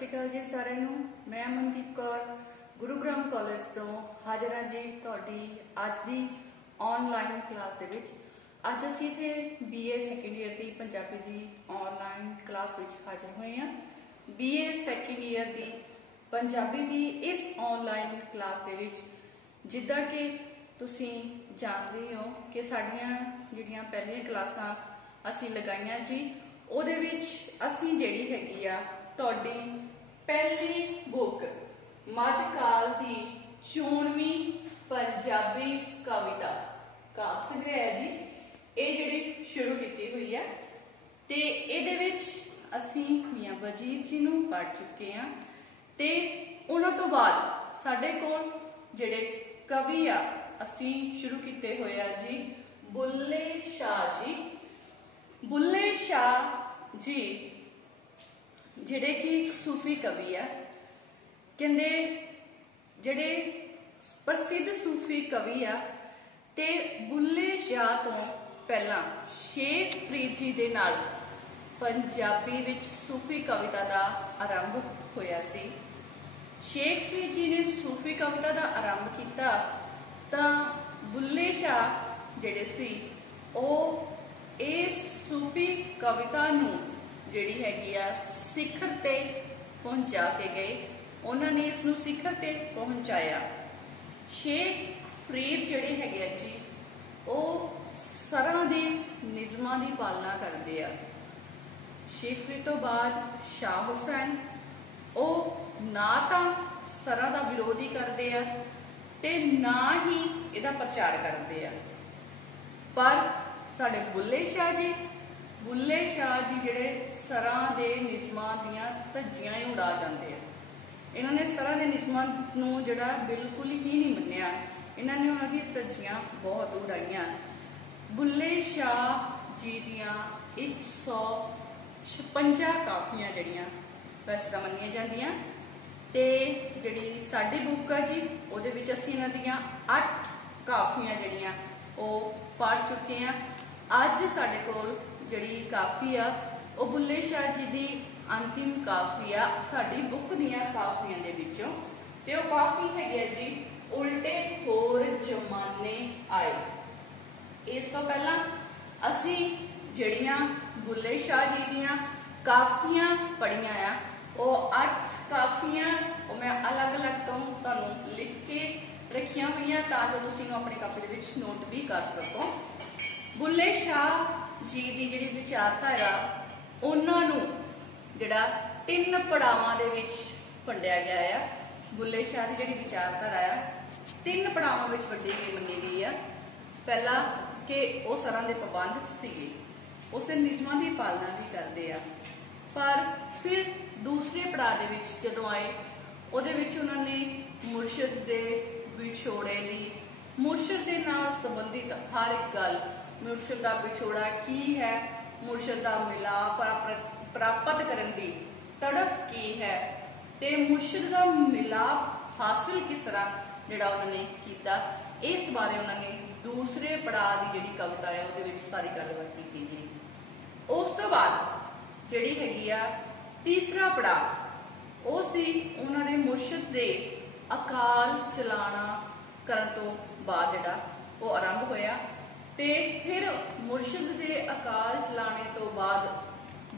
श्री अकाल जी सारे नूं। मैं अमनदीप कौर गुरुग्राम कॉलेज तो हाजिर हाँ जी तुहाडी अज दी ऑनलाइन क्लास दे विच। अज असीं इत्थे BA सैकेंड ईयर की पंजाबी दी ऑनलाइन क्लास विच हाजिर होए हां। BA सैकेंड ईयर की पंजाबी दी इस ऑनलाइन क्लास दे विच जिद्दां कि तुसीं जानदे हो कि साडीआं जिहड़ियां पहलियां क्लासां असीं लगाईआं जी ਉਹਦੇ ਵਿੱਚ ਅਸੀਂ ਜਿਹੜੀ ਹੈਗੀ ਆ ਤੁਹਾਡੀ ਪਹਿਲੀ ਬੁੱਕ ਮੱਧਕਾਲ ਦੀ 24ਵੀਂ ਪੰਜਾਬੀ ਕਵਿਤਾ ਕਾਵਿ ਸੰਗ੍ਰਹਿ ਹੈ ਜੀ ਇਹ ਜਿਹੜੀ ਸ਼ੁਰੂ ਕੀਤੀ ਹੋਈ ਹੈ ਤੇ ਇਹਦੇ ਵਿੱਚ ਅਸੀਂ ਮੀਆਂ ਵਜੀਦ ਜੀ ਨੂੰ ਪੜ੍ਹ ਚੁੱਕੇ ਹਾਂ ਤੇ ਉਹਨਾਂ ਤੋਂ ਬਾਅਦ ਸਾਡੇ ਕੋਲ ਜਿਹੜੇ ਕਵੀ ਆ ਅਸੀਂ ਸ਼ੁਰੂ ਕੀਤੇ ਹੋਏ ਆ ਜੀ ਬੁੱਲੇ ਸ਼ਾਹ जी। बुल्ले शाह जी जिहड़े कि एक सूफी कवि आ कहंदे जिहड़े प्रसिद्ध सूफी कवि आ ते बुल्ले शाह तो पहला शेख फरीद जी दे नाल पंजाबी विच सूफी कविता दा आरंभ होया सी। शेख फरीद जी ने सूफी कविता दा आरंभ किया तां बुल्ले शाह जिहड़े सी ओह इस सूफी कविता नूं जिहड़ी हैगी आ सिखर ते पहुंचा के गए। उन्होंने इसनूं सिखर ते पहुंचाया। शेख फरीद जिहड़े हैगे आ जी ओह सरां दे निज़मां दी पालना करदे आ। शेख फरीद तो बाद शाह हुसैन ओह ना तां सरां दा विरोध ही करदे आ ते ना ही इहदा प्रचार करदे आ। पर साडे बुल्ले शाह जी जिहड़े सरां दे निज़मां दियां धज्जियां ही उड़ा जांदे आ। इन्हां ने सरां दे निज़मां नूं जिहड़ा बिल्कुल ही नहीं मन्निया। इन्हां ने उन्हां दी धज्जियां बहुत उड़ाईयां। बुल्ले शाह जी दियां 156 काफियां जिहड़ियां वैसे तां मन्नियां जांदियां ते जिहड़ी साडी बुक आ जी उहदे विच असीं इन्हां दियां 8 काफियां जिहड़ियां ओह पढ़ चुके हैं। अज साडे कोल जिहड़ी काफी आ ओह बुल्ले शाह जी दी अंतिम काफी आ साडी बुक दियां काफियां दे विचों ते ओह काफी हैगी आ जी उल्टे होर जमाने आए। इस तो पहला असी जिहड़ियां बुल्ले शाह जी दियां काफियां पढ़ियां आ ओह 8 काफियां ओह मैं अलग अलग तो तुहानूं लिख के रखियां हुई तां जो तुसीं अपनी कापी दे विच नोट भी कर सको। बुल्ले शाह जी की जिहड़ी विचारधारा उन्हां नूं जिहड़ा 3 पड़ावां दे विच वंडिया गया है। बुल्ले शाह की जिहड़ी विचारधारा आ 3 पड़ावां विच वंडी गई मन्नी गई है। पहला कि वह सरां दे पाबंद सीगे, उस निज़मां की पालना भी करते आ। पर फिर दूसरे पड़ाव दे विच जदों आए उहदे विच उन्होंने मुर्शद दे विछोड़े दी मुर्शद दे नाल संबंधित हर एक गल मुर्शद का विछोड़ा की है, मुर्शद का मिलाप प्राप्त करने की तड़प की है ते मुर्शद का मिलाप हासिल किस तरह जिहड़ा उन्होंने किया इस बारे उन्होंने दूसरे पड़ाव की जिहड़ी कविता है उहदे विच सारी गलबात की जी। उस तो बाद जिहड़ी हैगी आ तीसरा पड़ाव वो सी उन्हां दे मुर्शद दे अकाल चलाना करन तो बाद जिहड़ा वो आरंभ होया ते फिर मुर्शद दे अकाल चलाने तो बाद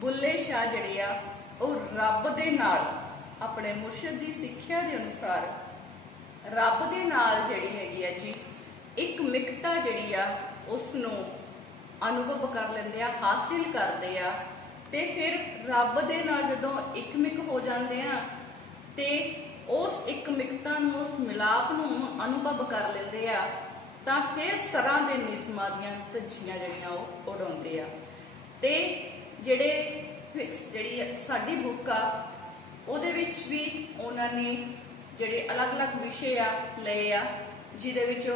बुल्ले शाह जिहड़ी आ ओह रब दे नाल अपने मुर्शद दी सिक्ख्या दे अनुसार रब दे नाल जिहड़ी हैगी आ जी एक मिकता जिहड़ी आ उसनूं अनुभव कर लैंदे आ, हासिल करदे आ ते फिर रब दे नाल जदों एकमिक हो जांदे आ ते उस एकमिकता नूं उस मिलाप नूं अनुभव कर लैंदे आ तां फिर सरां दे निज़मां दियां धज्जियां जिहड़ियां ओह उड़ाउंदे आ ते जिहड़ी साडी बुक आ उहदे विच भी उन्हां ने जिहड़े अलग अलग विषय आ लए आ जिहदे विच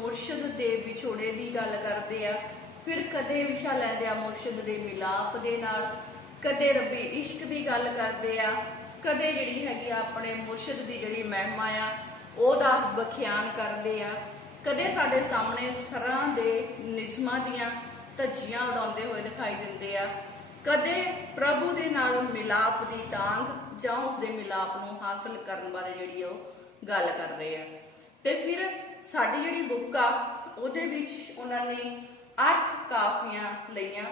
मुर्शद दे विछोड़े की गल करदे आ। फिर कदे विशा लैंदे आ मुर्शद दे मिलाप दे नाल, कदे रब्बी इश्क की गल करदे आ, कदे जिहड़ी हैगी आ अपने मुर्शद की जिहड़ी महिमा आ ओहदा बख्यान करदे आ, कदे साडे सामने सरां दे निज़मां दियां धज्जियां उड़ाउंदे होए दिखाई दिंदे आ, कदे प्रभु दे नाल मिलाप दी तांग ਜਾਂ ਉਸ ਦੇ ਮਿਲਾਪ ਨੂੰ ਹਾਸਲ ਕਰਨ ਬਾਰੇ ਜਿਹੜੀ ਉਹ ਗੱਲ ਕਰ ਰਹੇ ਆ। ਤੇ ਫਿਰ ਸਾਡੀ ਜਿਹੜੀ ਬੁੱਕ ਆ ਉਹਦੇ ਵਿੱਚ ਉਹਨਾਂ ਨੇ 8 ਕਾਫੀਆਂ ਲਈਆਂ,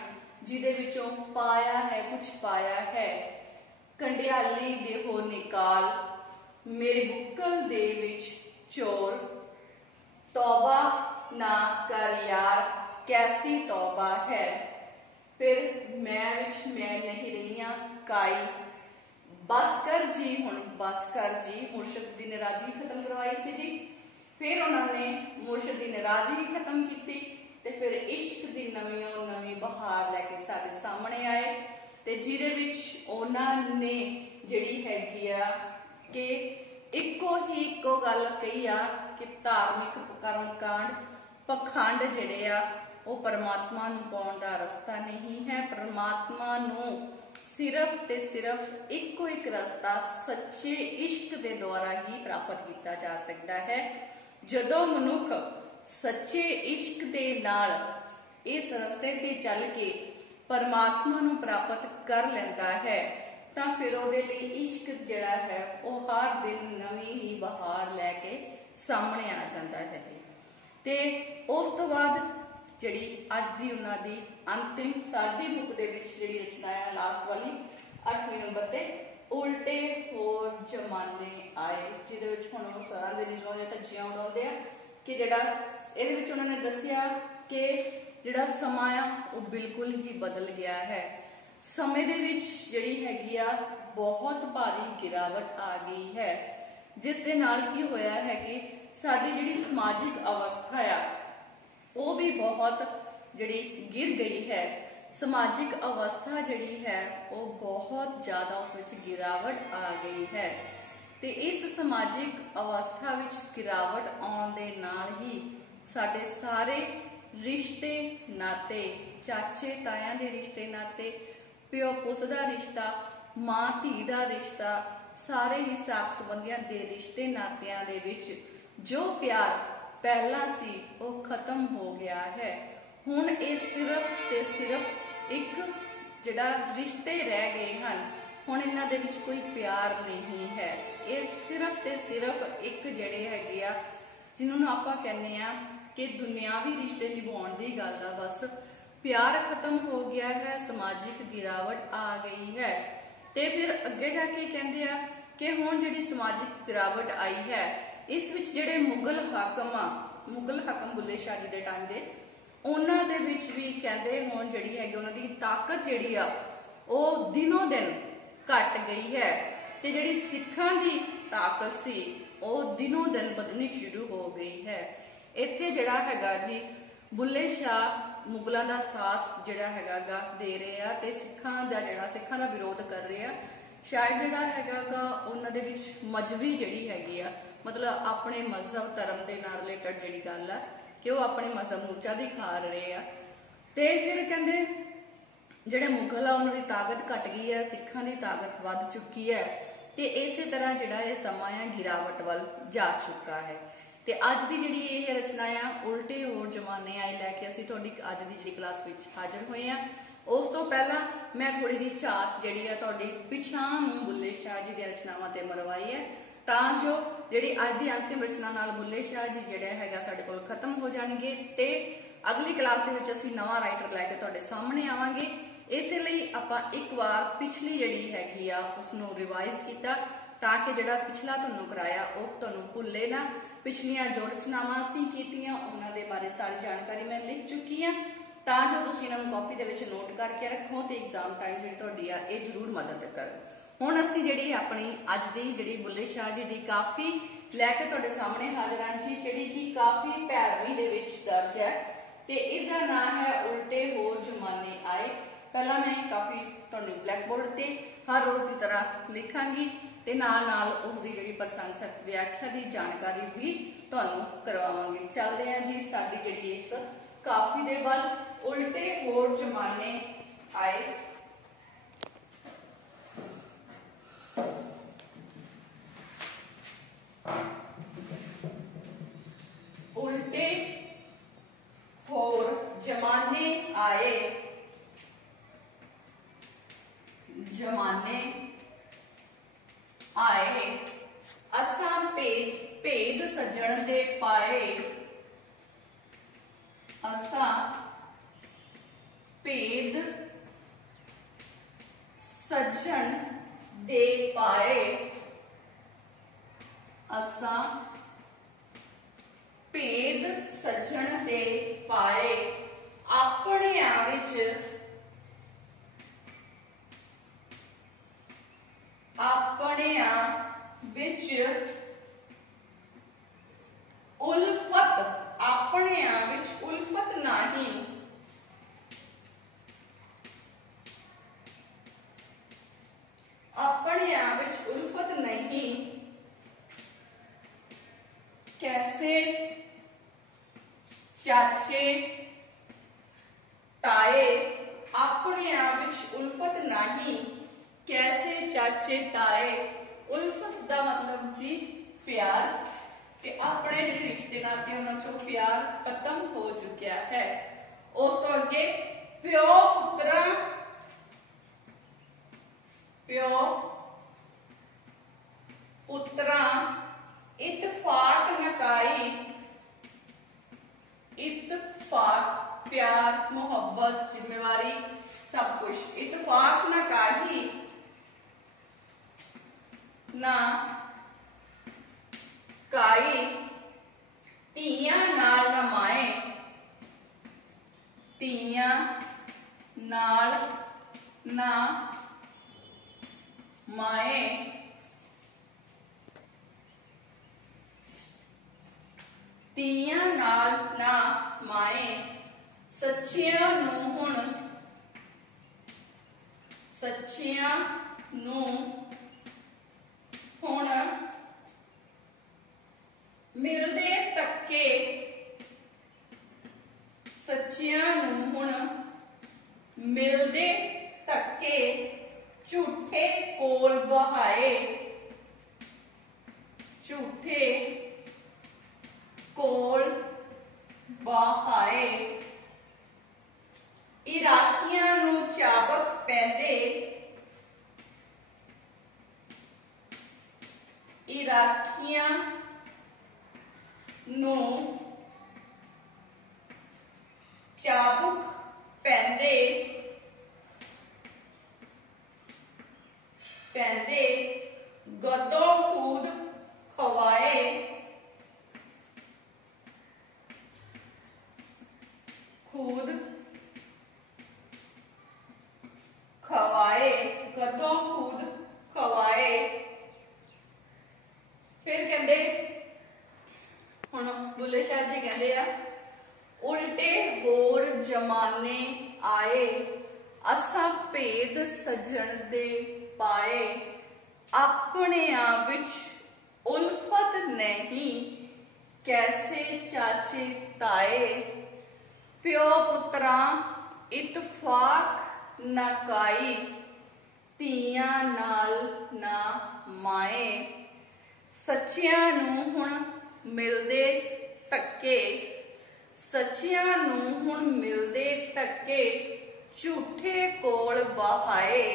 ਜਿਹਦੇ ਵਿੱਚੋਂ ਪਾਇਆ ਹੈ ਕੁਛ ਪਾਇਆ ਹੈ, ਕੰਡਿਆਲੀ ਦੇਹੋ ਨਿਕਾਲ, ਮੇਰੇ ਬੁੱਕਲ ਦੇ ਵਿੱਚ ਚੋਰ, ਤੌਬਾ ਨਾ ਕਰ ਯਾਰ कैसी तौबा है, फिर मैं विच मैं नहीं रही काई, बस कर जी हुण बस कर जी, मुर्शद दी नाराजगी खत्म करवाई सी जी। फिर उन्होंने मुर्शद दी नाराजगी खत्म की ते फिर इश्क दी नवीं नवीं बहार लैके साडे सामने आए, ते जिहदे विच उन्होंने जिहड़ी हैगी आ कि इको गल कही आ कि धार्मिक कर्मकांड पखंड जिहड़े आ ਉਹ ਪਰਮਾਤਮਾ ਨੂੰ ਪਾਉਣ ਦਾ ਰਸਤਾ ਨਹੀਂ ਹੈ। ਪਰਮਾਤਮਾ ਨੂੰ ਸਿਰਫ ਤੇ ਸਿਰਫ ਇੱਕੋ ਇੱਕ ਰਸਤਾ ਸੱਚੇ ਇਸ਼ਕ ਦੇ ਦੁਆਰਾ ਹੀ ਪ੍ਰਾਪਤ ਕੀਤਾ ਜਾ ਸਕਦਾ ਹੈ। ਜਦੋਂ ਮਨੁੱਖ ਸੱਚੇ ਇਸ਼ਕ ਦੇ ਨਾਲ ਇਸ ਰਸਤੇ ਤੇ ਚੱਲ ਕੇ ਪਰਮਾਤਮਾ ਨੂੰ ਪ੍ਰਾਪਤ ਕਰ ਲੈਂਦਾ ਹੈ ਤਾਂ ਫਿਰ ਉਹਦੇ ਲਈ ਇਸ਼ਕ ਜਿਹੜਾ ਹੈ ਉਹ ਹਰ ਦਿਨ ਨਵੀਂ ਹੀ ਬਹਾਰ ਲੈ ਕੇ ਸਾਹਮਣੇ ਆ ਜਾਂਦਾ ਹੈ ਜੀ। ਤੇ ਉਸ ਤੋਂ ਬਾਅਦ ਜਿਹੜੀ ਅੱਜ ਦੀ ਉਹਨਾਂ ਦੀ ਅੰਤਿਮ ਸਾਡੀ ਬੁੱਕ ਦੇ ਵਿੱਚ ਜਿਹੜੀ ਰਚਨਾ ਹੈ ਲਾਸਟ ਵਾਲੀ 8ਵੇਂ ਨੰਬਰ ਤੇ ਉਲਟੇ ਹੋਰ ਜ਼ਮਾਨੇ ਆਏ, ਜਿਹਦੇ ਵਿੱਚ ਹੁਣ ਉਹ ਸਾਰਿਆਂ ਦੇ ਨਿਜੋਂ ਦੀਆਂ ਧੱਜੀਆਂ ਉਡਾਉਂਦੇ ਆ ਕਿ ਜਿਹੜਾ ਇਹਦੇ ਵਿੱਚ ਉਹਨਾਂ ਨੇ ਦੱਸਿਆ ਕਿ ਜਿਹੜਾ ਸਮਾਂ ਆ ਉਹ ਬਿਲਕੁਲ ਹੀ ਬਦਲ ਗਿਆ ਹੈ। ਸਮੇਂ ਦੇ ਵਿੱਚ ਜਿਹੜੀ ਹੈਗੀ ਆ ਬਹੁਤ ਭਾਰੀ ਗਿਰਾਵਟ ਆ ਗਈ ਹੈ, ਜਿਸ ਦੇ ਨਾਲ ਕੀ ਹੋਇਆ ਹੈ ਕਿ ਸਾਡੀ ਜਿਹੜੀ ਸਮਾਜਿਕ ਅਵਸਥਾ ਆ ਉਹ ਵੀ ਬਹੁਤ ਜਿਹੜੀ ਗਿਰ ਗਈ ਹੈ। ਸਮਾਜਿਕ ਅਵਸਥਾ ਜਿਹੜੀ ਹੈ ਉਹ ਬਹੁਤ ਜ਼ਿਆਦਾ ਉਸ ਵਿੱਚ ਗਿਰਾਵਟ ਆ ਗਈ ਹੈ ਤੇ ਇਸ ਸਮਾਜਿਕ ਅਵਸਥਾ ਵਿੱਚ ਗਿਰਾਵਟ ਆਉਣ ਦੇ ਨਾਲ ਹੀ ਸਾਡੇ ਸਾਰੇ ਰਿਸ਼ਤੇ ਨਾਤੇ, ਚਾਚੇ ਤਾਇਆਂ ਦੇ ਰਿਸ਼ਤੇ ਨਾਤੇ, ਪਿਓ ਪੁੱਤ ਦਾ ਰਿਸ਼ਤਾ, ਮਾਂ ਧੀ ਦਾ ਰਿਸ਼ਤਾ, ਸਾਰੇ ਹੀ ਸਾਕ ਸੰਬੰਧੀਆਂ ਦੇ ਰਿਸ਼ਤੇ ਨਾਤਿਆਂ ਦੇ ਵਿੱਚ ਜੋ ਪਿਆਰ ਪਹਿਲਾਂ ਸੀ ਉਹ ਖਤਮ ਹੋ ਗਿਆ ਹੈ। ਹੁਣ ਇਹ ਸਿਰਫ ਤੇ ਸਿਰਫ ਇੱਕ ਜਿਹੜਾ ਰਿਸ਼ਤੇ ਰਹਿ ਗਏ ਹਨ, ਹੁਣ ਇਹਨਾਂ ਦੇ ਵਿੱਚ ਕੋਈ ਪਿਆਰ ਨਹੀਂ ਹੈ। ਇਹ ਸਿਰਫ ਤੇ ਸਿਰਫ ਇੱਕ ਜਿਹੜੇ ਹੈਗੇ ਆ ਜਿਹਨੂੰ ਨੂੰ ਆਪਾਂ ਕਹਿੰਦੇ ਆ ਕਿ ਦੁਨਿਆਵੀ ਰਿਸ਼ਤੇ ਨਿਭਾਉਣ ਦੀ ਗੱਲ ਆ, ਬਸ ਪਿਆਰ ਖਤਮ ਹੋ ਗਿਆ ਹੈ, ਸਮਾਜਿਕ ਗਿਰਾਵਟ ਆ ਗਈ ਹੈ। ਤੇ ਫਿਰ ਅੱਗੇ ਜਾ ਕੇ ਕਹਿੰਦੇ ਆ ਕਿ ਹੁਣ ਜਿਹੜੀ ਸਮਾਜਿਕ ਗਿਰਾਵਟ ਆਈ ਹੈ ਇਸ ਵਿੱਚ ਜਿਹੜੇ ਮੁਗਲ ਹਾਕਮ ਬੁੱਲੇ ਸ਼ਾਹ ਜੀ ਦੇ ਟਾਈਮ ਦੇ, ਉਹਨਾਂ ਦੇ ਵਿੱਚ ਵੀ ਕਹਿੰਦੇ ਹੁਣ ਜਿਹੜੀ ਹੈਗੀ ਉਹਨਾਂ ਦੀ ਤਾਕਤ ਜਿਹੜੀ ਆ ਉਹ ਦਿਨੋਂ ਦਿਨ ਘਟ ਗਈ ਹੈ ਤੇ ਜਿਹੜੀ ਸਿੱਖਾਂ ਦੀ ਤਾਕਤ ਸੀ ਉਹ ਦਿਨੋਂ ਦਿਨ ਵਧਣੀ ਸ਼ੁਰੂ ਹੋ ਗਈ ਹੈ। ਇੱਥੇ ਜਿਹੜਾ ਹੈਗਾ ਜੀ ਬੁੱਲੇ ਸ਼ਾਹ ਮੁਗਲਾਂ ਦਾ ਸਾਥ ਜਿਹੜਾ ਹੈਗਾ ਦੇ ਰਹੇ ਆ ਤੇ ਸਿੱਖਾਂ ਦਾ ਵਿਰੋਧ ਕਰ ਰਹੇ ਆ। ਸ਼ਾਇਦ ਜਿਹੜਾ ਹੈਗਾ ਉਹਨਾਂ ਦੇ ਵਿੱਚ ਮਜ਼ਹਬੀ ਜਿਹੜੀ ਹੈਗੀ ਆ, ਮਤਲਬ ਆਪਣੇ ਮਜ਼ਹਬ ਧਰਮ ਦੇ ਨਾਲ ਰਿਲੇਟਡ ਜਿਹੜੀ ਗੱਲ ਆ ਕਿ ਉਹ ਆਪਣੇ ਮਜ਼ਹਬ ਨੂੰ ਉੱਚਾ ਦਿਖਾ ਰਹੇ ਆ। ਤੇ ਫਿਰ ਕਹਿੰਦੇ ਜਿਹੜੇ ਮੁਗਲ ਆ ਉਹਨਾਂ ਦੀ ਤਾਕਤ ਘਟ ਗਈ ਹੈ, ਸਿੱਖਾਂ ਦੀ ਤਾਕਤ ਵੱਧ ਚੁੱਕੀ ਹੈ ਤੇ ਇਸੇ ਤਰ੍ਹਾਂ ਜਿਹੜਾ ਇਹ ਸਮਾਂ ਆ ਗਿਰਾਵਟ ਵੱਲ ਜਾ ਚੁੱਕਾ ਹੈ। ਤੇ ਅੱਜ ਦੀ ਜਿਹੜੀ ਇਹ ਰਚਨਾ ਆ ਉਲਟੇ ਹੋਰ ਜ਼ਮਾਨੇ ਆਏ ਲੈ ਕੇ ਅਸੀਂ ਤੁਹਾਡੀ ਅੱਜ ਦੀ ਜਿਹੜੀ ਕਲਾਸ ਵਿੱਚ ਹਾਜ਼ਰ ਹੋਏ ਆ। ਉਸ ਤੋਂ ਪਹਿਲਾਂ ਮੈਂ ਥੋੜੀ ਜਿਹੀ ਝਾਤ ਜਿਹੜੀ ਆ ਤੁਹਾਡੀ ਪਿਛਾਂ ਨੂੰ ਬੁੱਲੇ ਸ਼ਾਹ ਜੀ ਦੀਆਂ ਰਚਨਾਵਾਂ ਤੇ ਮਰਵਾਈ ਹੈ ਤਾਂ ਜੋ ਜਿਹੜੀ ਅੱਜ ਦੀ ਅੰਤਿਮ ਰਚਨਾ ਨਾਲ ਬੁੱਲੇ ਸ਼ਾਹ ਜੀ ਜਿਹੜਾ ਹੈਗਾ ਸਾਡੇ ਕੋਲ ਖਤਮ ਹੋ ਜਾਣਗੇ ਤੇ ਅਗਲੀ ਕਲਾਸ ਦੇ ਵਿੱਚ ਅਸੀਂ ਨਵਾਂ ਰਾਈਟਰ ਲੈ ਕੇ ਤੁਹਾਡੇ ਸਾਹਮਣੇ ਆਵਾਂਗੇ। ਇਸੇ ਲਈ ਆਪਾਂ ਇੱਕ ਵਾਰ ਪਿਛਲੀ ਜਿਹੜੀ ਹੈਗੀ ਆ ਉਸਨੂੰ ਰਿਵਾਈਜ਼ ਕੀਤਾ ਤਾਂ ਕਿ ਜਿਹੜਾ ਪਿਛਲਾ ਤੁਹਾਨੂੰ ਕਰਾਇਆ ਉਹ ਤੁਹਾਨੂੰ ਭੁੱਲੇ ਨਾ। ਪਿਛਲੀਆਂ ਜੋ ਰਚਨਾਵਾਂ ਅਸੀਂ ਕੀਤੀਆਂ ਉਹਨਾਂ ਦੇ ਬਾਰੇ ਸਾਰੀ ਜਾਣਕਾਰੀ ਮੈਂ ਲਿਖ ਚੁੱਕੀ ਹਾਂ ਤਾਂ ਜੋ ਤੁਸੀਂ ਇਹਨਾਂ ਨੂੰ ਕਾਪੀ ਦੇ ਵਿੱਚ ਨੋਟ ਕਰਕੇ ਰੱਖੋ ਤੇ ਐਗਜ਼ਾਮ ਟਾਈਮ ਜਿਹੜੀ ਤੁਹਾਡੀ ਆ ਇਹ ਜ਼ਰੂਰ ਮਦਦ ਕਰੇ। ਹੁਣ ਅਸੀਂ ਜਿਹੜੀ ਆਪਣੀ ਅੱਜ ਦੀ ਜਿਹੜੀ ਬੁੱਲੇ ਸ਼ਾਹ ਜੀ ਦੀ ਕਾਫੀ ਲੈ ਕੇ ਤੁਹਾਡੇ ਸਾਹਮਣੇ ਹਾਜ਼ਰ ਹਾਂ ਜੀ, ਜਿਹੜੀ ਕਿ ਕਾਫੀ ਪੈਰਵੀ ਦੇ ਵਿੱਚ ਦਰਜ ਹੈ ਤੇ ਇਸ ਦਾ ਨਾਮ ਹੈ ਉਲਟੇ ਹੋਰ ਜ਼ਮਾਨੇ ਆਏ। ਪਹਿਲਾਂ ਮੈਂ ਕਾਫੀ ਤੁਹਾਨੂੰ ਬਲੈਕ ਬੋਰਡ ਤੇ ਹਰ ਰੋਜ਼ ਦੀ ਤਰ੍ਹਾਂ ਲਿਖਾਂਗੀ ਤੇ ਨਾਲ ਨਾਲ ਉਸ ਦੀ ਜਿਹੜੀ ਪ੍ਰਸੰਗਤ ਵਿਆਖਿਆ ਦੀ ਜਾਣਕਾਰੀ ਵੀ ਤੁਹਾਨੂੰ ਕਰਵਾਵਾਂਗੇ। ਚੱਲਦੇ ਹਾਂ ਜੀ ਸਾਡੀ ਜਿਹੜੀ ਇਸ ਕਾਫੀ ਦੇ ਵੱਲ। ਉਲਟੇ ਹੋਰ ਜ਼ਮਾਨੇ ਆਏ। उल्टे और जमाने आए, जमाने आए, असां भेद सजण दे पाए, असां भेद सजण दे पाए, असां भेद सजण दे पाए, आपणियां विच उल्फत, आपणियां विच उल्फत नहीं, अपनियां विच उल्फत नहीं, कैसे चाचे ताए, अपनियां विच उल्फत नहीं, कैसे चाचे ताए। उल्फत का मतलब जी प्यार, कि अपने जो रिश्ते नाते उन्हां चों प्यार खत्म हो चुकिया है। उस तो अगे प्यो पुत्रा, प्यो पुत्रा इतफाक नकाई, इतफाक प्यार मोहब्बत जिम्मेवारी सब कुछ, इतफाक नकाही ना काई, धीयां नाल ना माए, धीयां नाल ना माए, धीयां नाल ना माए, सच्चियां नूं हुण, सच्चियां नूं हुण मिलदे टक्के, सच्चियां नूं हुण मिलदे टक्के, झूठे कोल बहाए, झूठे कोल बहाए, इराकियां नूं चाबक पैंदे, इराकियां नूं चाबुक पैंदे, पैंदे गदों खूद खवाए, खूद खवाए, गदों खूद खवाए। फिर कहते हुण बुल्ले शाह जी कहते आ, उल्टे होर जमाने आए, असां भेद सजण दे पाए, अपनियां विच उल्फत नहीं, कैसे चाचे ताए, प्यो पुत्रा इतफाक ना काई, धीयां नाल ना माए, सच्चियां नूं हुण मिलदे टक्के, सच्चियां नूं हुण मिलदे टक्के, झूठे कोल बहाए,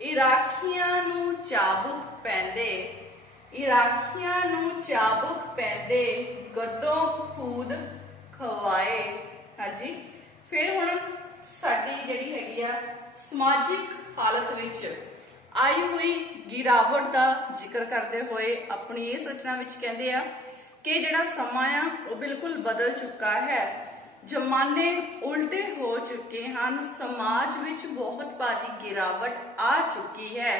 इराकियां नूं चाबुक पैंदे, इराकियां नूं चाबुक पैंदे, गदों खूद खवाए। हाँ जी, फिर हुण साडी जिहड़ी हैगी आ समाजिक हालत विच आई हुई गिरावट का जिक्र करते हुए अपनी इस रचना विच कहते आ कि जिहड़ा समा आ वो बिल्कुल बदल चुका है, जमाने उल्टे हो चुके हैं, समाज विच बहुत भारी गिरावट आ चुकी है।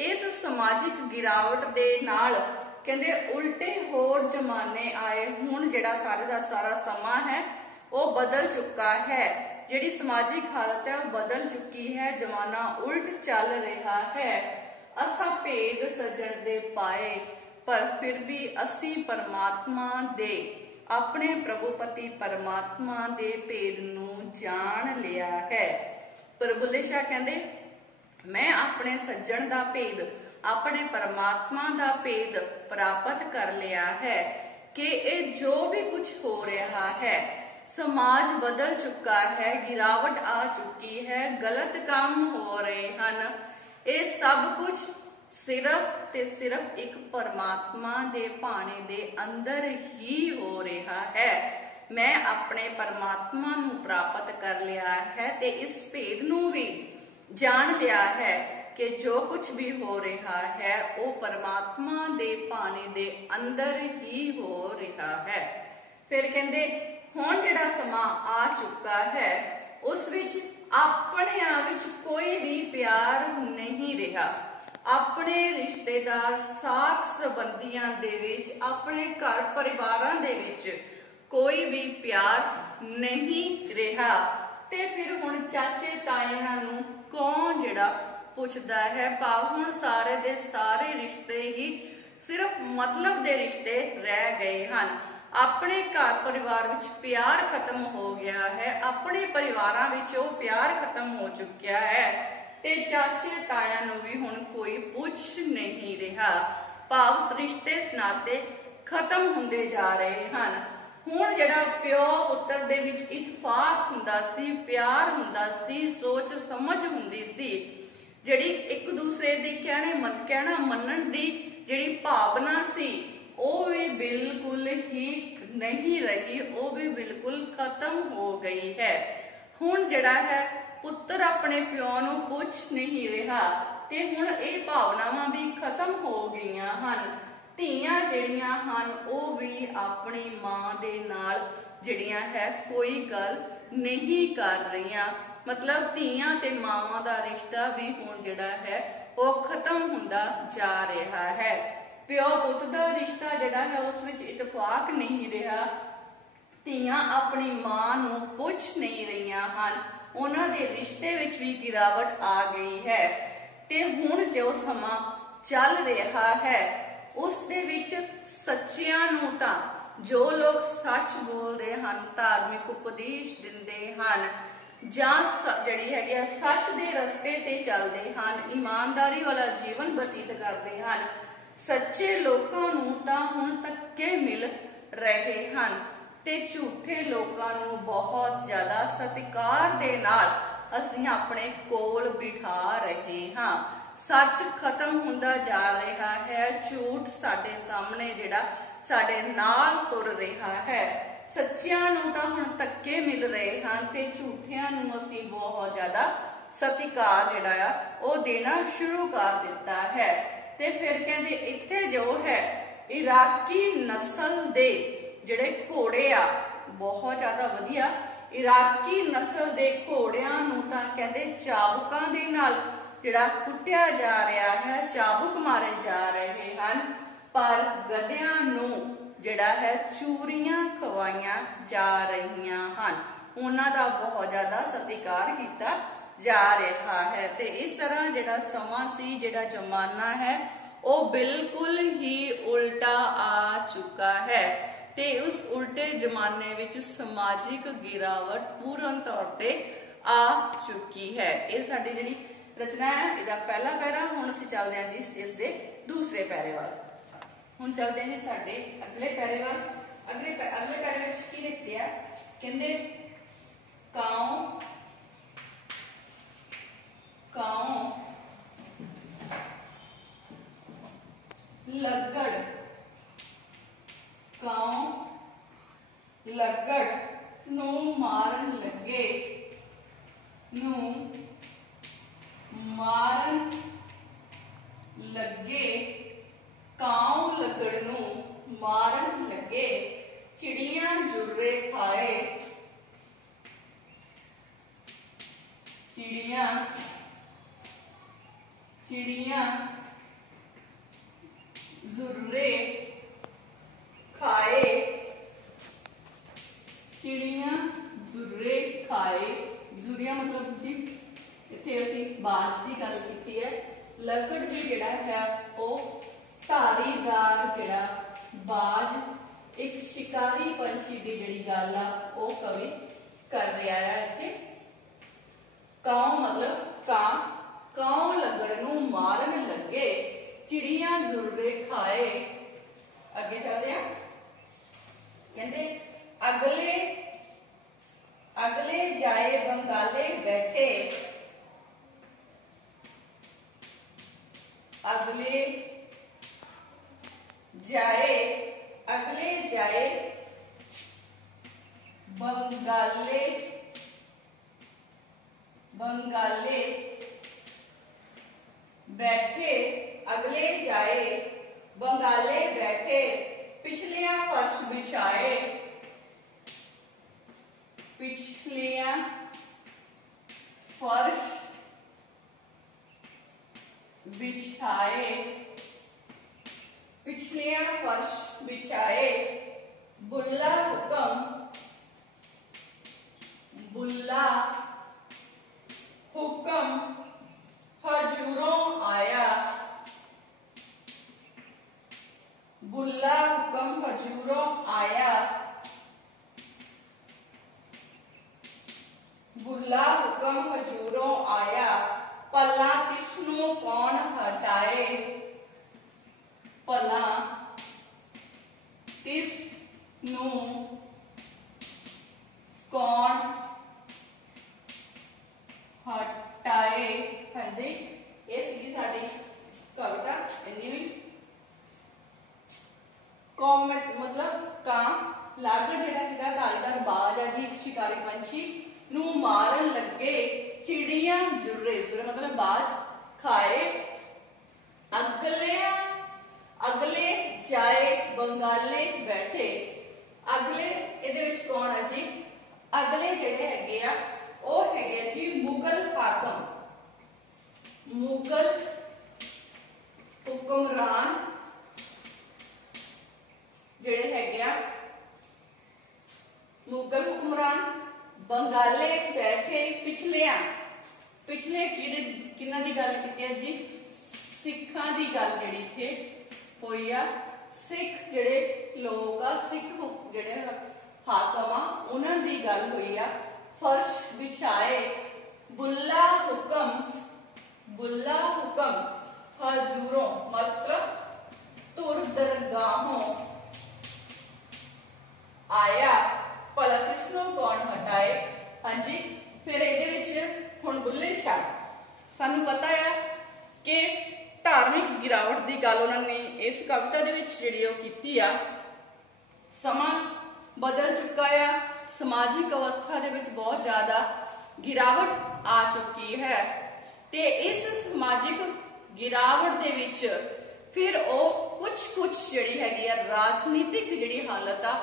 इस समाजिक गिरावट दे नाल कहंदे उल्टे होर जमाने आए, हुण जिहड़ा सारे दा सारा समा है वो बदल चुका है, जिहड़ी समाजिक हालत है वो बदल चुकी है, जमाना उल्ट चल रहा है। असां भेद सजण दे पाए, पर फिर भी असी परमात्मा दे अपने प्रभुपति परमात्मा दे भेद नूं जान लिया है। पर बुल्ले शाह कहंदे मैं अपने सज्जण दा भेद, अपने परमात्मा दा भेद प्राप्त कर लिया है कि ये जो भी कुछ हो रहा है, समाज बदल चुका है, गिरावट आ चुकी है, गलत काम हो रहे हैं, ये सब कुछ सिर्फ ते सिर्फ एक परमात्मा दे भाने दे अंदर ही हो रहा है। मैं अपने परमात्मा नू प्राप्त कर लिया है ते इस भेद नू भी जान लिया है कि जो कुछ भी हो रहा है वो परमात्मा दे भाने दे अंदर ही हो रहा है। फिर कहंदे हुण जिहड़ा समा आ चुका है उस विच अपने आप विच कोई भी प्यार नहीं रहा। अपने रिश्तेदार साख संबंधियां दे विच अपने घर परिवारां दे विच कोई भी प्यार नहीं रहा। ते फिर हुण चाचे ताइयां नू कौन जिहड़ा पुछदा है, भाव हुण सारे दे सारे रिश्ते ही सिर्फ मतलब दे रिश्ते रह गए हन। अपने घर परिवार विच प्यार खत्म हो गया है, अपने परिवारां विच वो प्यार खत्म हो चुका है ते चाचे ताया नू भी हुण कोई पुछ नहीं रहा। भाव रिश्ते नाते खत्म हुंदे जा रहे हन। हुण जिहड़ा प्यो पुत्तर दे विच इतफाक हुंदा सी, प्यार हुंदा सी, सोच समझ हुंदी सी, जिहड़ी एक दूसरे दे कहना मनण दी जिहड़ी भावना सी वो भी बिल्कुल ही नहीं रही, वो भी बिल्कुल खत्म हो गई है। हुण जिहड़ा है पुत्र अपने प्यो नू पुछ नहीं रहा ते हुण ये भावनावां भी खत्म हो गईयां हन। धीआं जिहड़ियां हन वो भी अपनी मां दे नाल जिहड़ियां है कोई गल नहीं कर रहीआं। मतलब धीआं ते मावां दा रिश्ता भी हुण जिहड़ा है वो खत्म हुंदा जा रहा है। प्यो पुत दा रिश्ता जिहड़ा है उस विच इतफाक नहीं रहा। धीआं अपनी मां नू पुछ नहीं रहीआं हन, उन्हां दे रिश्ते विच भी गिरावट आ गई है। ते हुण जो समा चल रहा है उस दे विच सच्चियां नू तां जो लोग सच बोलदे हन, धार्मिक उपदेश दिंदे हन जां जिहड़ी हैगी सच दे रस्ते ते चलदे हन, ईमानदारी वाला जीवन बतीत करदे हन, सच्चे लोकां नू तां हुण धक्के मिल रहे हन ते झूठे लोकां नू बहुत ज्यादा सत्कार दे नाल असीं अपने कोल बिठा रहे हां। सच खत्म हुंदा जा रहा है, झूठ साडे सामने जिहड़ा साडे नाल तुर रहा है। सच्चियां नू तां हुण धक्के मिल रहे हन ते झूठियां नू असीं बहुत ज्यादा सत्कार जिहड़ा आ वो देना शुरू कर दिता है। ते फिर कहंदे इत्थे जो है इराकी नस्ल दे जिहड़े घोड़े आ बहुत ज्यादा वधिया, इराकी नस्ल दे घोड़ियां नू तां कहंदे चाबुकां दे नाल जिहड़ा कुटिया जा रहा है, चाबुक मारे जा रहे हन, पर गधियां नू जिहड़ा है चूरियां खवाइयां जा रहीआं हन। उन्हां दा बहुत ज्यादा सत्कार कीता जा रहा है। ते इस तरह जिहड़ा समा सी, जिहड़ा जमाना है वो बिल्कुल ही उल्टा आ चुका है ते उस उल्टे जमाने विच समाजिक गिरावट पूर्ण तौर पे आ चुकी है। ये साडी जिहड़ी रचना है इहदा पहला पैरा। हुण असीं चलदे हां जी इस दे दूसरे पैरे वाल। हुण चलदे हां जी साडे अगले पैरे वाल। अगले पैरे विच की लिखिआ कहंदे काऊ लगड़, काऊ लगड़ नू मारन लगे, नू मारन लगे, काऊ लगड़ नू मारन लगे, चिड़ियां जुर्रे खाए, चिड़ियां जुर्रे खाए, चिड़ियां जुर्रे खाए। जुरिया मतलब जी इत्थे असीं बाज की गल कीती है। लकड़ भी जिहड़ा है वो धारीदार जिहड़ा बाज एक शिकारी पंछी की जिहड़ी गल आ वो कवि कर रहा है इत्थे। काऊ मतलब कां, काऊ लगड़ नू मारन लगे, चिड़ियां जुर्रे खाए। अगे चलते हैं कहते अगले जाए बंगाले बैठे, अगले जाए, अगले जाए बंगाले, बंगाले बैठे, अगले जाए बंगाले बैठे, पिछलियां फर्श बिछाए, पिछलियां फर्श बिछाए, पिछलियां फर्श बिछाए, बुल्ला हुक्म, बुल्ला हुक्म हजूरों आया, बुल्ला हुक्म हजूरों आया, बुल्ला हुक्म हजूरों आया, भला किसनू कौन हटाए, भला किसनू कौन हटाए। हाँ जी, ये सी साडी कविता इन्नी हुई। कॉमेट मतलब कां लागड़ जिहड़ा हैगा धारीदार बाज है जी, एक शिकारी पंछी नू मारन लगे, चिड़िया जुर्रे, जुर्रे मतलब बाज खाए, अगले अगले जाए बंगाले बैठे, अगले इहदे विच कौन है जी, अगले जिहड़े हैगे आ ਉਹ ਹੈਗੇ ਜੀ ਮੁਗਲ ਹਾਕਮ, ਮੁਗਲ ਹੁਕਮਰਾਨ ਜਿਹੜੇ ਹੈਗੇ ਆ, ਮੁਗਲ ਹੁਕਮਰਾਨ ਬੰਗਾਲੇ ਬੈਠੇ, ਪਿਛਲਿਆਂ, ਪਿਛਲੇ ਕਿਹਨਾਂ ਦੀ ਗੱਲ ਕੀਤੀ ਹੈ ਜੀ, ਸਿੱਖਾਂ ਦੀ ਗੱਲ ਜਿਹੜੀ ਇੱਥੇ ਹੋਈ ਆ, ਸਿੱਖ ਜਿਹੜੇ ਲੋਕ ਆ, ਸਿੱਖ ਜਿਹੜੇ ਹਾਕਮ ਆ ਉਹਨਾਂ ਦੀ ਗੱਲ ਹੋਈ ਆ। फर्श बिछाए, बुल्ला हुक्म, बुल्ला हुक्म हजूरों मतलब तुर दरगाहों आया, भला किसनों कौन हटाए। हाँ जी, फिर इहदे विच हुण बुल्ले शाह, सानू पता है कि धार्मिक गिरावट की गल उन्होंने इस कविता दे विच जिहड़ी ओह कीती आ। समा बदल चुका है, समाजिक अवस्था दे विच बहुत ज्यादा गिरावट आ चुकी है, ते इस समाजिक गिरावट दे विच फिर वो कुछ जिहड़ी हैगी आ राजनीतिक जिहड़ी हालत आ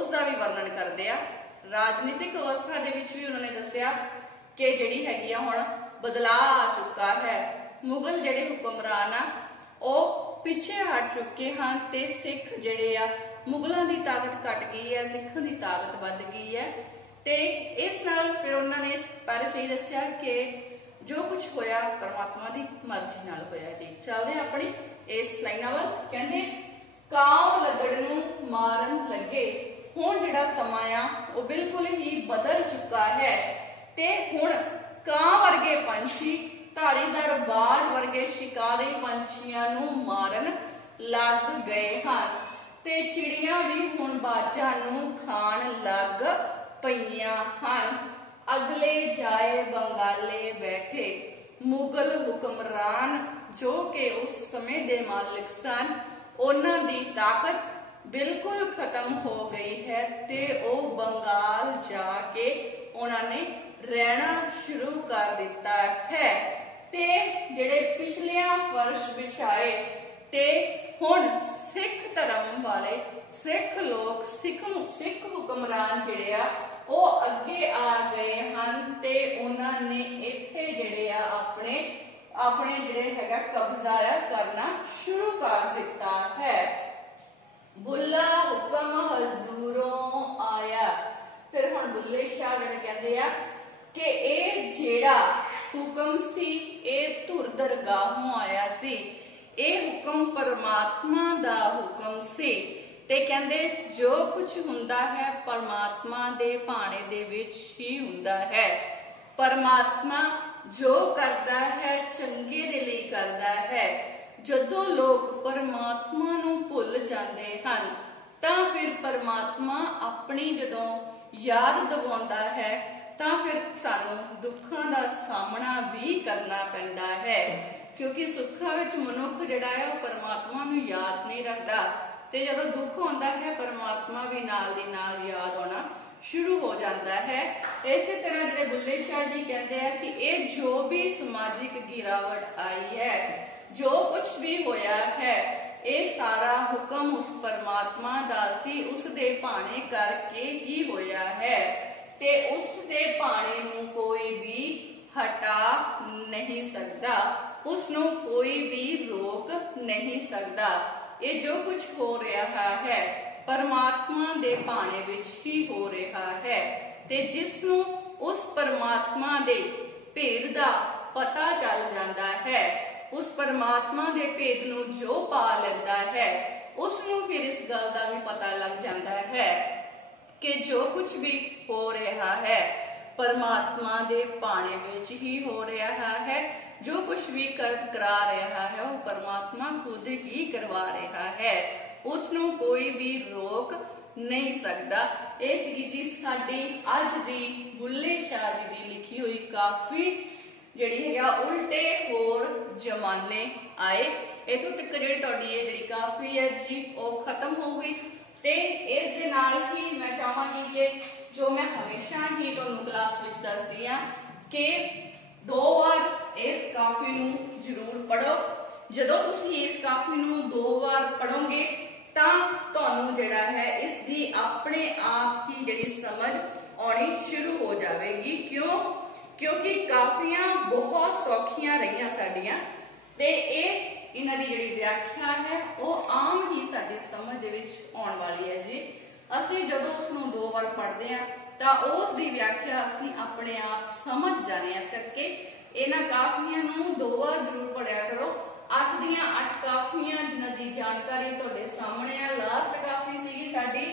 उसका भी वर्णन करदे आ। राजनीतिक अवस्था दे विच भी उन्होंने दस्सिया कि जिहड़ी हैगी आ हुण बदलाव आ चुका है, मुगल जिहड़े हुक्मरान आ वो पिछे हट चुके हैं, ते सिख जिहड़े आ मुगलों की ताकत घट गई है, सिखों की ताकत बढ़ गई है। ते इस नाल फिर उन्होंने इस बारे यही दस्सिया कि जो कुछ होया परमात्मा की मर्जी नाल होया जी। चलते अपनी इस लाइना वल, कहंदे काव लगड़ नूं मारन लगे, हुण जिहड़ा समा आ वो बिल्कुल ही बदल चुका है, ते हुण कां वर्गे पंछी धारीदार बाज वर्गे शिकारी पंछियां नूं मारन लग गए हैं, ते चिड़ियां भी हुण बाजां नूं खाण लग पईयां हन। अगले जाए बंगाले बैठे, मुगल हुक्मरान जो कि उस समय दे मालिक सन, उन्हां दी ताकत बिल्कुल खत्म हो गई है, ते ओ बंगाल जाके उन्होंने रहना शुरू कर दिता है, ते जिहड़े पिछलियां फर्श बिछाए, ते हुण सिख धर्म वाले सिख लोग सिख हुक्मरान जिहड़े आ वो अगे आ गए हैं, ते उन्होंने इत्थे जिहड़े आ अपने अपने जिहड़े हैगा कब्जा करना शुरू कर दिता है। बुल्ला हुक्म हजूरों आया, फिर हुण बुल्ले शाह जिहड़े कहंदे आ कि ये जिहड़ा हुक्म सी ये धुर दरगाहों आया सी, ये हुक्म परमात्मा दा हुक्म सी, ते कहंदे जो कुछ हुंदा है परमात्मा दे भाणे दे विच ही हुंदा है। परमात्मा जो करदा है चंगे दे लई करदा है। जदों लोग परमात्मा नूं भुल जांदे हन तां फिर परमात्मा अपनी जदों याद दिवाउंदा है तां फिर सानूं दुखां दा सामना भी करना पैंदा है। क्योंकि सुखा विच मनुख जिहड़ा है वो परमात्मा नूं याद नहीं रखता, ते जदों दुख आउंदा है परमात्मा भी नाल दी नाल याद आउणा शुरू हो जाता है। इस तरह जिहड़े बुल्ले शाह जी कहते हैं कि ये जो भी समाजिक गिरावट आई है, जो कुछ भी होया है, ये सारा हुक्म उस परमात्मा दा सी, उस दे भाणे करके ही होया है, ते उस दे भाणे नूं कोई भी हटा नहीं सकता, उसनूं कोई भी रोक नहीं सकता। ये जो कुछ हो रहा है परमात्मा दे भाणे विच ही हो रहा है, ते जिसनूं उस परमात्मा दे भेद दा पता चल जाता है, उस परमात्मा दे भेद नूं जो पा लैंदा है, उसनूं फिर इस गल दा भी पता लग जाता है कि जो कुछ भी हो रहा है परमात्मा दे भाणे विच ही हो रहा है, जो कुछ भी करा रहा है वो परमात्मा खुद ही करवा रहा है, उसनूं कोई भी रोक नहीं सकता। ये सी जी साडी अज दी बुल्ले शाह जी दी लिखी हुई काफी जिहड़ी है उल्टे होर जमाने आए। इथों तक जिहड़ी तुहाडी ये जिहड़ी काफी है जी वो खत्म हो गई, ते इस दे नाल ही मैं चाहांगी कि जो मैं हमेशा ही तुहानूं क्लास विच दसदी हां कि 2 बार इस काफी नूं जरूर पढ़ो। जदों तुसीं इस काफी नूं 2 बार पढ़ोगे तां तुहानूं जिहड़ा है इसदी अपने आप ही जिहड़ी समझ आउणी शुरू हो जाएगी। क्यों? क्योंकि काफियां बहुत सौखियां रहियां साडियां, ते इन्हां दी जिहड़ी व्याख्या है वो आम ही साडी समझ दे विच आउण वाली है जी। असीं जदों उसनूं 2 बार पढ़दे हां तां उस दी व्याख्या असीं अपने आप समझ जाने इस करके इन्हां काफियां नूं 2 बार जरूर पढ़िया करो। 8 दियां 8 काफियां जिन्हां दी जानकारी तुहाडे सामने आ। लास्ट काफी सीगी साडी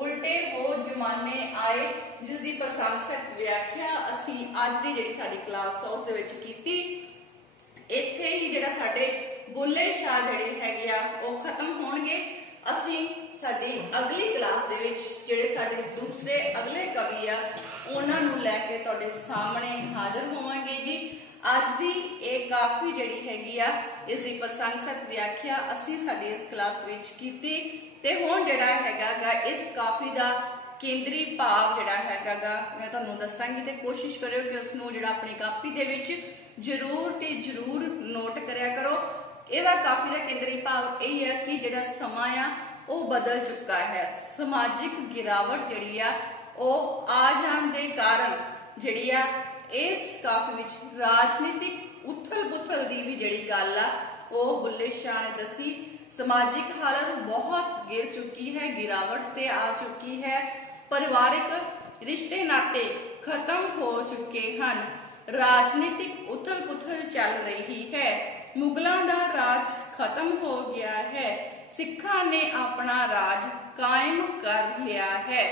उल्टे हो जमाने आए, जिस दी प्रशंसक व्याख्या असीं अज दी जिहड़ी साडी क्लास उस दे विच कीती। इत्थे ही जिहड़ा साडे बुल्ले शाह जिहड़े हैगे आ वो खत्म होणगे। असीं साडी अगली क्लास दे विच जिहड़े साडे दूसरे अगले कवि आ उन्हां नूं लैके तुहाडे सामने हाजिर होवांगे जी। अज दी एक काफी जिहड़ी हैगी आ इस दी प्रशंसक व्याख्या असीं साडी इस क्लास विच कीती, ते हुण जिहड़ा हैगा इस काफी दा केंद्री भाव जिहड़ा हैगा मैं तुहानूं दस्सांगी, ते कोशिश करियो कि उसनूं जिहड़ा अपनी कापी दे विच जरूर ते जरूर नोट करिया करो। इहदा काफी दा केंद्री भाव यही है कि जिहड़ा समां आ वो बदल चुका है। समाजिक गिरावट जिहड़ी आ वो आ जाण दे कारण जिहड़ी आ इस काफी विच राजनीतिक उथल पुथल दी भी जिहड़ी गल आ वो बुल्ले शाह ने दसी। समाजिक हालत बहुत गिर चुकी है, गिरावट ते आ चुकी है, परिवारिक रिश्ते नाते खत्म हो चुके हैं, राजनीतिक उथल पुथल चल रही है, मुगलों का राज खत्म हो गया है, सिखा ने अपना राज कायम कर लिया है।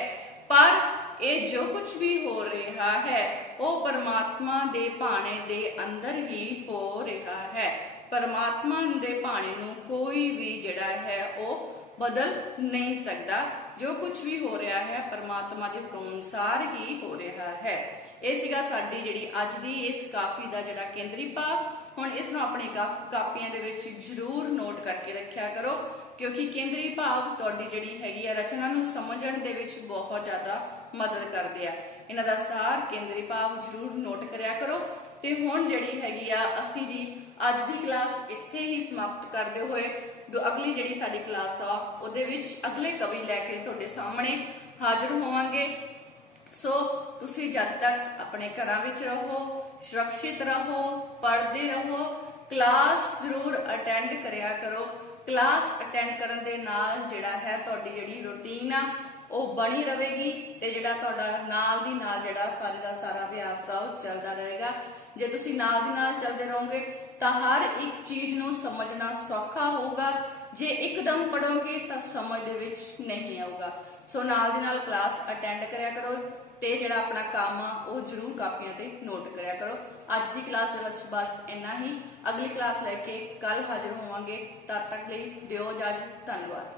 पर ये जो कुछ भी हो रहा है वो परमात्मा दे भाणे दे अंदर ही हो रहा है। परमात्मा दे भाणे नूं कोई भी जिहड़ा है वो बदल नहीं सकता। जो कुछ भी हो रहा है परमात्मा के हुक्म अनुसार ही हो रहा है। ये सीगा साडी जिहड़ी अज दी इस काफी दा जिहड़ा केंद्री भाव। हुण इस नूं अपनी कापियां दे विच जरूर नोट करके रखिया करो, क्योंकि केंद्री भाव तुहाडी जिहड़ी हैगी आ रचना नूं समझण दे विच बहुत ज़्यादा मदद करदे आ। इन्हां दा सार केंद्री भाव जरूर नोट करिया करो। ते हुण जिहड़ी हैगी आ असीं जी अज दी क्लास इत्थे ही समाप्त करदे होए अगली जिहड़ी साडी क्लास आ उहदे विच अगले कवि लैके तुहाडे सामने हाजिर होवांगे। सो तुसीं जद तक अपने घरां विच रहो, सुरक्षित रहो, पढ़दे रहो, क्लास जरूर अटेंड करया करो। क्लास अटेंड करन दे नाल जिहड़ा है तुहाडी जिहड़ी रूटीन आ ਉਹ बनी रहेगी, ਤੇ ਜਿਹੜਾ ਤੁਹਾਡਾ ਨਾਲ ਦੀ ਨਾਲ ਜਿਹੜਾ ਸਾਰੇ ਦਾ ਸਾਰਾ ਅਭਿਆਸ ਆ ਉਹ ਚੱਲਦਾ ਰਹੇਗਾ। ਜੇ ਤੁਸੀਂ ਨਾਲ ਦੀ ਨਾਲ ਚੱਲਦੇ ਰਹੋਗੇ ਤਾਂ ਹਰ ਇੱਕ ਚੀਜ਼ ਨੂੰ ਸਮਝਣਾ ਸੌਖਾ ਹੋਊਗਾ। ਜੇ ਇੱਕਦਮ ਪੜੋਗੇ ਤਾਂ ਸਮਝ ਦੇ ਵਿੱਚ ਨਹੀਂ ਆਊਗਾ। ਸੋ ਨਾਲ ਦੀ ਨਾਲ ਕਲਾਸ ਅਟੈਂਡ ਕਰਿਆ ਕਰੋ ਤੇ ਜਿਹੜਾ ਆਪਣਾ ਕੰਮ ਆ ਉਹ ਜ਼ਰੂਰ ਕਾਪੀਆਂ ਤੇ ਨੋਟ ਕਰਿਆ ਕਰੋ। ਅੱਜ ਦੀ ਕਲਾਸ ਦੇ ਵਿੱਚ ਬਸ ਇੰਨਾ ਹੀ। ਅਗਲੀ ਕਲਾਸ ਲੈ ਕੇ ਕੱਲ ਹਾਜ਼ਰ ਹੋਵਾਂਗੇ। ਤਦ ਤੱਕ ਲਈ ਦਿਓ ਇਜਾਜ਼ਤ। ਧੰਨਵਾਦ।